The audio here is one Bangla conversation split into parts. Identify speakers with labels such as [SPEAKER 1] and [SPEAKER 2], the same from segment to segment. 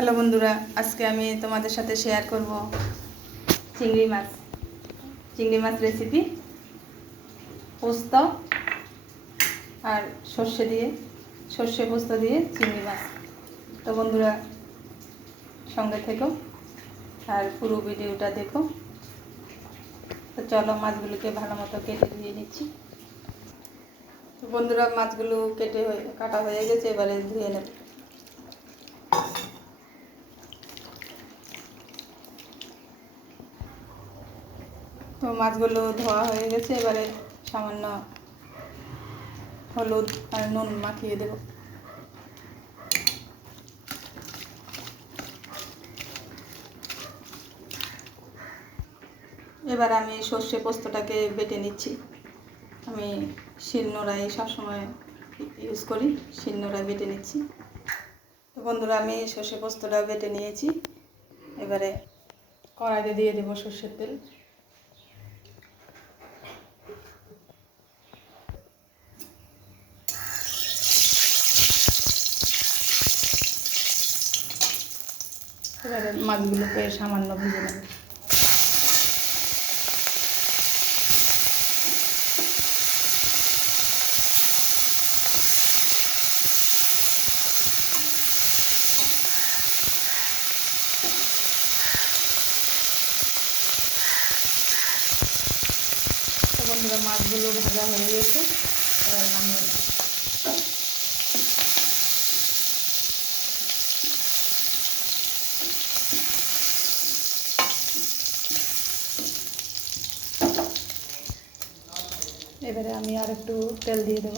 [SPEAKER 1] হ্যালো বন্ধুরা, আজকে আমি তোমাদের সাথে শেয়ার করব চিংড়ি মাছ। চিংড়ি মাছ রেসিপি পোস্ত আর সর্ষে দিয়ে, সর্ষে পোস্ত দিয়ে চিংড়ি মাছ। তো বন্ধুরা, সঙ্গে থেকো আর পুরো ভিডিওটা দেখো। তো চলো মাছগুলোকে ভালো মতো কেটে দিয়ে নিচ্ছি। বন্ধুরা, মাছগুলো কেটে হয়ে কাটা হয়ে গেছে, এবারে ধুয়ে নেব। তো মাছগুলো ধোয়া হয়ে গেছে, এবারে সামান্য হলুদ আর নুন মাখিয়ে দেব। এবার আমি সর্ষে পোস্তটাকে বেটে নিচ্ছি। আমি শিলনোড়াই সবসময় ইউজ করি শিলনোড়ায় বেটে নিচ্ছি। তো বন্ধুরা, আমি সর্ষে পোস্তটা বেটে নিয়েছি। এবারে কড়াইতে দিয়ে দেবো সর্ষের তেল। এবারে মাছগুলোকে সামান্য ভেজে নেব। বন্ধুরা মাছগুলো ভাজা হয়ে গেছে। এবার নামিয়ে এবারে আমি আর একটু তেল দিয়ে দেব।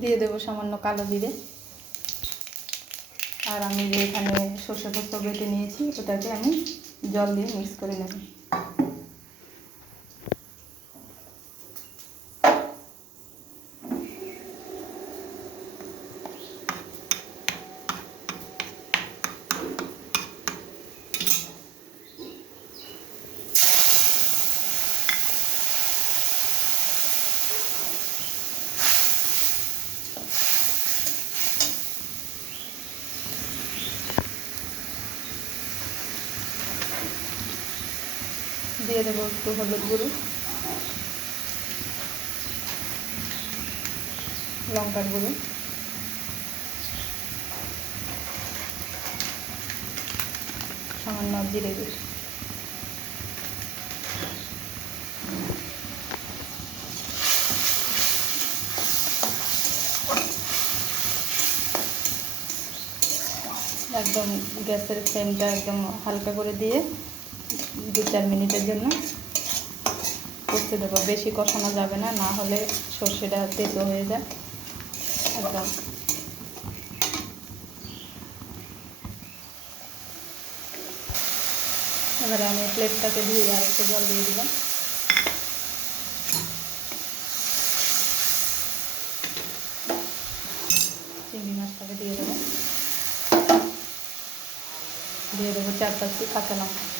[SPEAKER 1] দিয়ে দেবো সামান্য কালো জিরে। আর আমি যে এখানে সর্ষে পোস্ত বেটে নিয়েছি, ওটাকে আমি জল দিয়ে মিক্স করে নেব। দিয়ে দেবো একটু হলুদ গুঁড়ো। লঙ্কার গুঁড়ো। সামান্য জিরে গুঁড়ো। একদম গ্যাসের ফ্লেমটা একদম হালকা করে দিয়ে দু চার মিনিটের জন্য কষতে দেবো। বেশি কষানো যাবে না না হলে সর্ষেটা তেতো হয়ে যায়। একদম। এবারে আমি প্লেটটাকে ধুয়ে আর একটু জল দিয়ে দিলাম। চিংড়ি মাছটাকে দিয়ে দেবো। দিয়ে দেবো চার পাঁচটি কাঁচা লঙ্কা।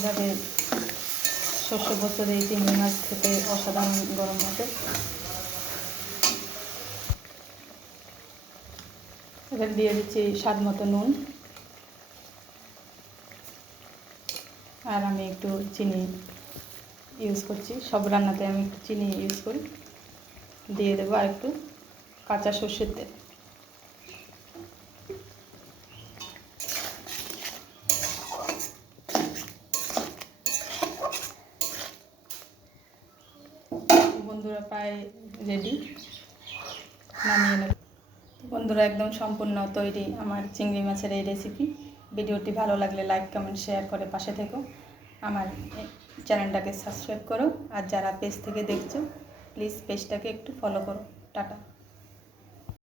[SPEAKER 1] এভাবে শস্য বছরে এই চিংড়ি মাছ খেতে অসাধারণ গরম ভাতে এবার দিয়ে দিচ্ছি স্বাদ মতো নুন। আর আমি একটু চিনি ইউজ করছি। সব রান্নাতে আমি একটু চিনি ইউজ করি। দিয়ে দেবো আর একটু কাঁচা সর্ষের তেল। বন্ধুরা প্রায় রেডি নামিয়ে নেব। বন্ধুরা, একদম সম্পূর্ণ তৈরি আমার চিংড়ি মাছের এই রেসিপি ভিডিওটি ভালো লাগলে লাইক কমেন্ট শেয়ার করে পাশে থেকো। আমার চ্যানেলটাকে সাবস্ক্রাইব করো। আর যারা পেজ থেকে দেখছ প্লিজ পেজটাকে একটু ফলো করো। টাটা।